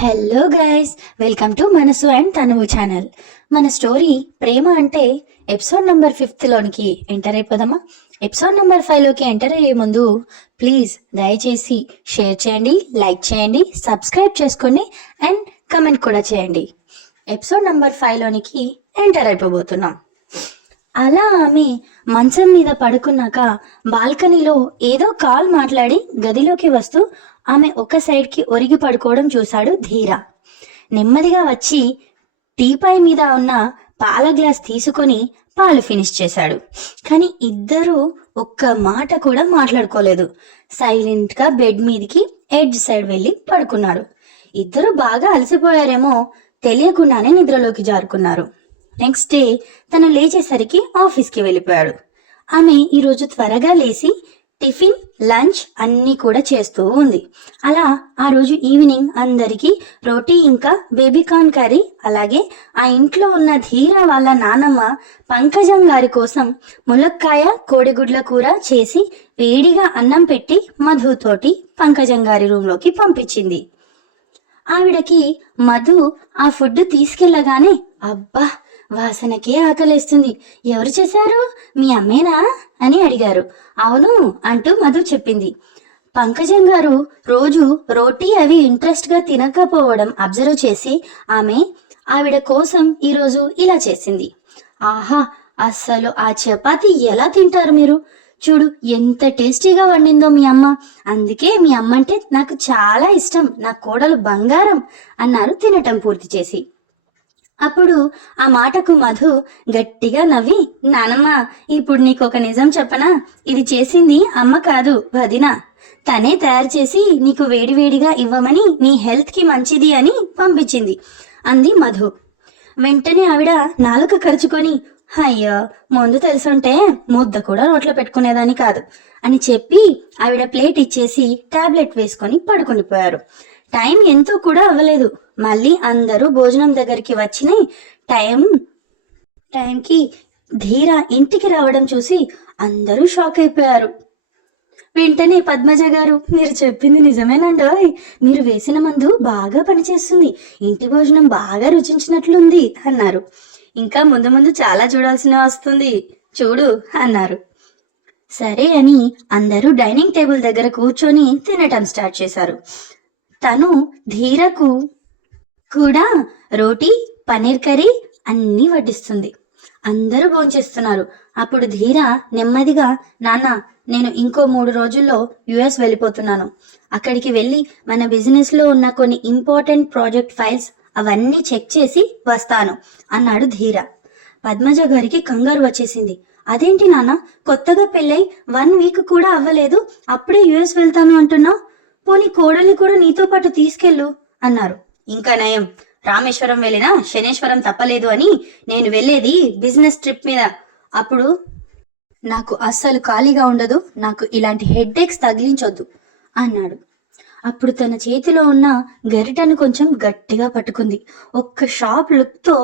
Hello guys, welcome to Manasu and Thanuvu channel. మన story ప్రేమ అంటే ఎపిసోడ్ నెంబర్ 5లోనికి ఎంటర్ అయిపోదామా? ఎపిసోడ్ నెంబర్ 5లోకి ఎంటర్ అయ్యే ముందు ప్లీజ్ దయచేసి షేర్ చేయండి, లైక్ చేయండి, సబ్స్క్రైబ్ చేసుకోండి అండ్ కమెంట్ కూడా చేయండి. ఎపిసోడ్ నెంబర్ 5లోనికి ఎంటర్ అయిపోబోతున్నాం. అలా ఆమె మంచం మీద పడుకున్నాక బాల్కనీలో ఏదో కాల్ మాట్లాడి గదిలోకి వస్తూ ఆమె ఒక సైడ్కి ఒరిగి పడుకోవడం చూశాడు ధీర. నెమ్మదిగా వచ్చి టీపై మీద ఉన్న పాల గ్లాస్ తీసుకొని పాలు ఫినిష్ చేశాడు. కానీ ఇద్దరూ ఒక్క మాట కూడా మాట్లాడుకోలేదు. సైలెంట్గా బెడ్ మీదకి ఎడ్జ్ సైడ్ వెళ్ళి పడుకున్నాడు. ఇద్దరు బాగా అలసిపోయారేమో తెలియకుండానే నిద్రలోకి జారుకున్నారు. నెక్స్ట్ డే తను లేచేసరికి ఆఫీస్కి వెళ్ళిపోయాడు. ఆమె ఈరోజు త్వరగా లేచి టిఫిన్, లంచ్ అన్నీ కూడా చేస్తూ ఉంది. అలా ఆ రోజు ఈవినింగ్ అందరికీ రోటీ ఇంకా బేబీకార్న్ కర్రీ, అలాగే ఆ ఇంట్లో ఉన్న ధీర వాళ్ళ నానమ్మ పంకజం గారి కోసం ములక్కాయ కోడిగుడ్ల కూర చేసి వేడిగా అన్నం పెట్టి మధుతోటి పంకజం గారి రూమ్లోకి పంపించింది. ఆవిడకి మధు ఆ ఫుడ్ తీసుకెళ్ళగానే అబ్బా వాసనకే ఆకలేస్తుంది, ఎవరు చేశారు, మీ అమ్మేనా అని అడిగారు. అవును అంటూ మధు చెప్పింది. పంకజం గారు రోజు రోటీ అవి ఇంట్రెస్ట్ గా తినకపోవడం అబ్జర్వ్ చేసి ఆవిడ కోసం ఈరోజు ఇలా చేసింది. ఆహా, అస్సలు ఆ చపాతి ఎలా తింటారు మీరు, చూడు ఎంత టేస్టీగా వండిందో మీ అమ్మ, అందుకే మీ అమ్మ అంటే నాకు చాలా ఇష్టం, నా కోడలు బంగారం అన్నారు తినటం పూర్తి చేసి. అప్పుడు ఆ మాటకు మధు గట్టిగా నవ్వి, నానమ్మ ఇప్పుడు నీకు ఒక నిజం చెప్పనా, ఇది చేసింది అమ్మ కాదు వదిన, తనే తయారు చేసి నీకు వేడివేడిగా ఇవ్వమని నీ హెల్త్ కి మంచిది అని పంపించింది అంది మధు. వెంటనే ఆవిడ నాలుక కరుచుకొని, అయ్యో ముందు తెలుసుంటే ముద్ద కూడా నోట్లో పెట్టుకునేదాన్ని కాదు అని చెప్పి ఆవిడ ప్లేట్ ఇచ్చేసి టాబ్లెట్ వేసుకొని పడుకునిపోయారు. టైం ఎంతో కూడా అవ్వలేదు, మళ్ళీ అందరూ భోజనం దగ్గరికి వచ్చిన టైంకి ధీర ఇంటికి రావడం చూసి అందరూ షాక్ అయిపోయారు. వెంటనే పద్మజ గారు, మీరు చెప్పింది నిజమేనండోయ్, మీరు వేసిన మందు బాగా పనిచేస్తుంది, ఇంటి భోజనం బాగా రుచించినట్లుంది అన్నారు. ఇంకా ముందు ముందు చాలా చూడాల్సిన వస్తుంది చూడు అన్నారు. సరే అని అందరూ డైనింగ్ టేబుల్ దగ్గర కూర్చొని తినటం స్టార్ట్ చేశారు. తను ధీరకు కూడా రోటీ, పన్నీర్ కర్రీ అన్నీ వడ్డిస్తుంది. అందరూ భోంచేస్తున్నారు. అప్పుడు ధీర నెమ్మదిగా, నాన్న నేను ఇంకో 3 రోజుల్లో యుఎస్ వెళ్ళిపోతున్నాను, అక్కడికి వెళ్ళి మన బిజినెస్ లో ఉన్న కొన్ని ఇంపార్టెంట్ ప్రాజెక్ట్ ఫైల్స్ అవన్నీ చెక్ చేసి వస్తాను అన్నాడు ధీర. పద్మజ గారికి కంగారు వచ్చేసింది. అదేంటి నాన్న, కొత్తగా పెళ్ళై 1 వీక్ కూడా అవ్వలేదు, అప్పుడే యుఎస్ వెళ్తాను అంటున్నావు, పోనీ కోడల్ని కూడా నీతో పాటు తీసుకెళ్ళు అన్నారు. ఇంకా నయం, రామేశ్వరం వెళ్ళినా శనేశ్వరం తప్పలేదు అని నేను వెళ్ళేది బిజినెస్ ట్రిప్ మీద, అప్పుడు నాకు అస్సలు ఖాళీగా ఉండదు, నాకు ఇలాంటి హెడ్ఏక్స్ తగిలించొద్దు అన్నాడు. అప్పుడు తన చేతిలో ఉన్న గరిటను కొంచెం గట్టిగా పట్టుకుంది. ఒక్క షాప్ లుక్తో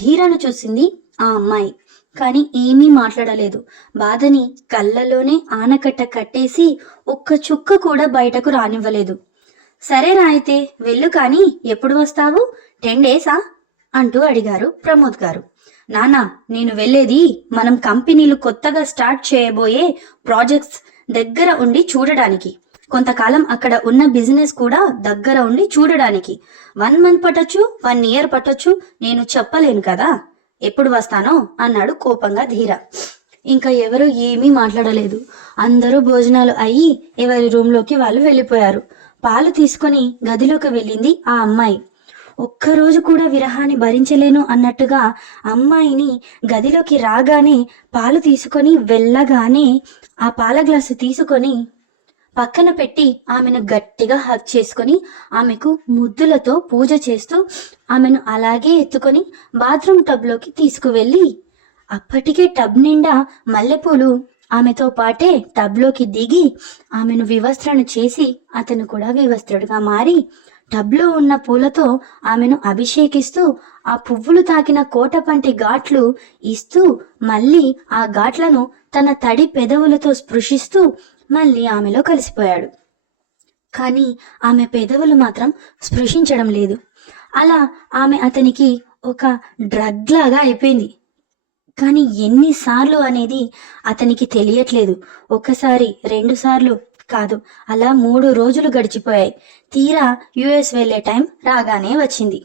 ధీరను చూసింది ఆ అమ్మాయి, కానీ ఏమీ మాట్లాడలేదు. బాధని కళ్ళలోనే ఆనకట్ట కట్టేసి ఒక్క చుక్క కూడా బయటకు రానివ్వలేదు. సరేనా అయితే వెళ్ళు, కానీ ఎప్పుడు వస్తావు, 10 డేసా అంటూ అడిగారు ప్రమోద్ గారు. నానా, నేను వెళ్ళేది మనం కంపెనీలు కొత్తగా స్టార్ట్ చేయబోయే ప్రాజెక్ట్స్ దగ్గర ఉండి చూడడానికి, కొంతకాలం అక్కడ ఉన్న బిజినెస్ కూడా దగ్గర ఉండి చూడడానికి. 1 మంత్ పట్టొచ్చు, 1 ఇయర్ పట్టొచ్చు, నేను చెప్పలేను కదా ఎప్పుడు వస్తానో అన్నాడు కోపంగా ధీర. ఇంకా ఎవరు ఏమీ మాట్లాడలేదు. అందరూ భోజనాలు అయ్యి ఎవరి రూమ్లోకి వాళ్ళు వెళ్ళిపోయారు. పాలు తీసుకొని గదిలోకి వెళ్ళింది ఆ అమ్మాయి. ఒక్కరోజు కూడా విరహాన్ని భరించలేను అన్నట్టుగా అమ్మాయిని గదిలోకి రాగానే పాలు తీసుకొని వెళ్ళగానే ఆ పాల గ్లాసు తీసుకొని పక్కన పెట్టి ఆమెను గట్టిగా హగ్ చేసుకొని ఆమెకు ముద్దులతో పూజ చేస్తూ ఆమెను అలాగే ఎత్తుకొని బాత్రూమ్ టబ్లోకి తీసుకువెళ్ళి, అప్పటికే టబ్ నిండా మల్లెపూలు ఆమెతో పాటే టబ్లోకి దిగి ఆమెను వివస్త్రను చేసి అతను కూడా వివస్త్రుడిగా మారి టబ్లో ఉన్న పూలతో ఆమెను అభిషేకిస్తూ ఆ పువ్వులు తాకిన కోటపంటి ఘాట్లు ఇస్తూ మళ్ళీ ఆ ఘాట్లను తన తడి పెదవులతో స్పృశిస్తూ మళ్ళీ ఆమెలో కలిసిపోయాడు. కానీ ఆమె పెదవులు మాత్రం స్పృశించడం లేదు. అలా ఆమె అతనికి ఒక డ్రగ్ లాగా అయిపోయింది. కానీ ఎన్నిసార్లు అనేది అతనికి తెలియట్లేదు. ఒకసారి, 2 సార్లు కాదు, అలా 3 రోజులు గడిచిపోయాయి. తీరా యుఎస్ వెళ్ళే టైం రాగానే వచ్చింది.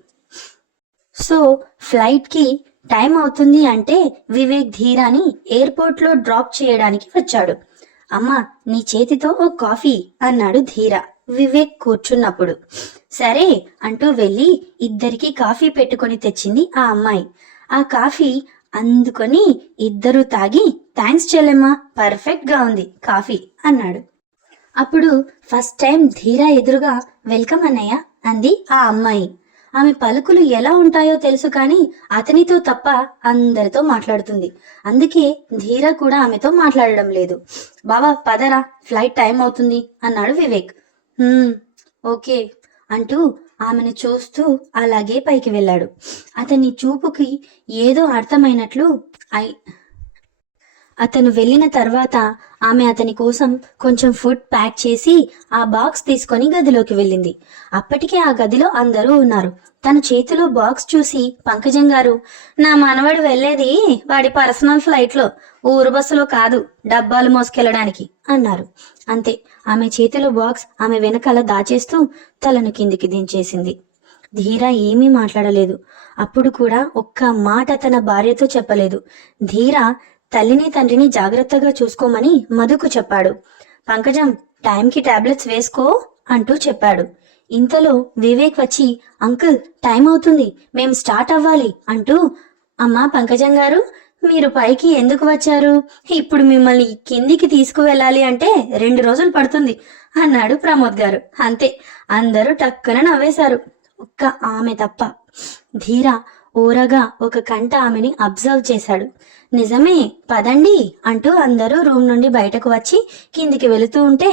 సో ఫ్లైట్కి టైం అవుతుంది అంటే వివేక్ ధీరాని ఎయిర్పోర్ట్లో డ్రాప్ చేయడానికి వచ్చాడు. అమ్మా, నీ చేతితో ఓ కాఫీ అన్నాడు ధీర వివేక్ కూర్చున్నప్పుడు. సరే అంటూ వెళ్ళి ఇద్దరికి కాఫీ పెట్టుకొని తెచ్చింది ఆ అమ్మాయి. ఆ కాఫీ అందుకొని ఇద్దరు తాగి, థ్యాంక్స్ చెల్లెమ్మా, పర్ఫెక్ట్ గా ఉంది కాఫీ అన్నాడు. అప్పుడు ఫస్ట్ టైం ధీర ఎదురుగా వెల్కమ్ అన్నయ్య అంది ఆ అమ్మాయి. ఆమె పలుకులు ఎలా ఉంటాయో తెలుసు కానీ అతనితో తప్ప అందరితో మాట్లాడుతుంది. అందుకే ధీర కూడా ఆమెతో మాట్లాడడం లేదు. బావా పదరా, ఫ్లైట్ టైం అవుతుంది అన్నాడు వివేక్. ఓకే అంటూ ఆమెను చూస్తూ అలాగే పైకి వెళ్ళాడు. అతని చూపుకి ఏదో అర్థమైనట్లు అతను వెళ్ళిన తర్వాత ఆమె అతని కోసం కొంచెం ఫుడ్ ప్యాక్ చేసి ఆ బాక్స్ తీసుకొని గదిలోకి వెళ్ళింది. అప్పటికే ఆ గదిలో అందరూ ఉన్నారు. తన చేతిలో బాక్స్ చూసి పంకజం గారు, నా మనవడు వెళ్ళేది వాడి పర్సనల్ ఫ్లైట్లో, ఊరు బస్సులో కాదు, డబ్బాలు మోసుకెళ్ళడానికి అన్నారు. అంతే, ఆమె చేతిలో బాక్స్ ఆమె వెనకాల దాచేస్తూ తలను కిందికి దించేసింది. ధీర ఏమీ మాట్లాడలేదు. అప్పుడు కూడా ఒక్క మాట తన భార్యతో చెప్పలేదు. ధీర తల్లిని తండ్రిని జాగ్రత్తగా చూసుకోమని మధుకు చెప్పాడు. పంకజం, టైంకి టాబ్లెట్స్ వేసుకో అంటూ చెప్పాడు. ఇంతలో వివేక్ వచ్చి, అంకుల్ టైం అవుతుంది, మేం స్టార్ట్ అవ్వాలి అంటూ, అమ్మా పంకజం గారు, మీరు పైకి ఎందుకు వచ్చారు? ఇప్పుడు మిమ్మల్ని కిందికి తీసుకువెళ్ళాలి అంటే 2 రోజులు పడుతుంది అన్నాడు ప్రమోద్ గారు. అంతే, అందరూ టక్కున నవ్వేశారు, ఒక్క ఆమె తప్ప. ధీర ఓరగా ఒక కంట ఆమెని అబ్జర్వ్ చేశాడు. నిజమే, పదండి అంటూ అందరూ రూమ్ నుండి బయటకు వచ్చి కిందికి వెళుతూ ఉంటే,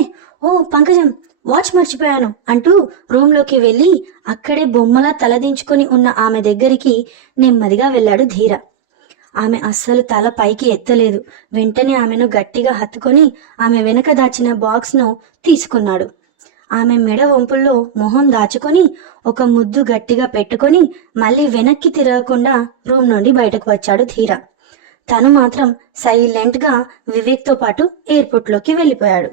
ఓ పంకజం, వాచ్ మర్చిపోయాను అంటూ రూమ్లోకి వెళ్ళి అక్కడే బొమ్మలా తలదించుకొని ఉన్న ఆమె దగ్గరికి నెమ్మదిగా వెళ్ళాడు ధీర. ఆమె అస్సలు తల పైకి ఎత్తలేదు. వెంటనే ఆమెను గట్టిగా హత్తుకొని ఆమె వెనక దాచిన బాక్స్ను తీసుకున్నాడు. ఆమె మెడ వంపుల్లో మొహం దాచుకొని ఒక ముద్దు గట్టిగా పెట్టుకొని మళ్ళీ వెనక్కి తిరగకుండా రూమ్ నుండి బయటకు వచ్చాడు ధీర. తను మాత్రం సైలెంట్గా వివేక్తో పాటు ఎయిర్పోర్ట్లోకి వెళ్ళిపోయాడు.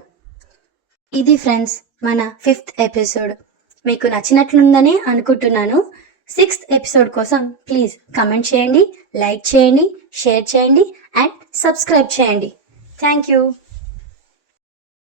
ఇది ఫ్రెండ్స్ మన 5th ఎపిసోడ్. మీకు నచ్చినట్లుందనే అనుకుంటున్నాను. 6th ఎపిసోడ్ కోసం ప్లీజ్ కమెంట్ చేయండి, లైక్ చేయండి, షేర్ చేయండి అండ్ సబ్స్క్రైబ్ చేయండి. Thank you.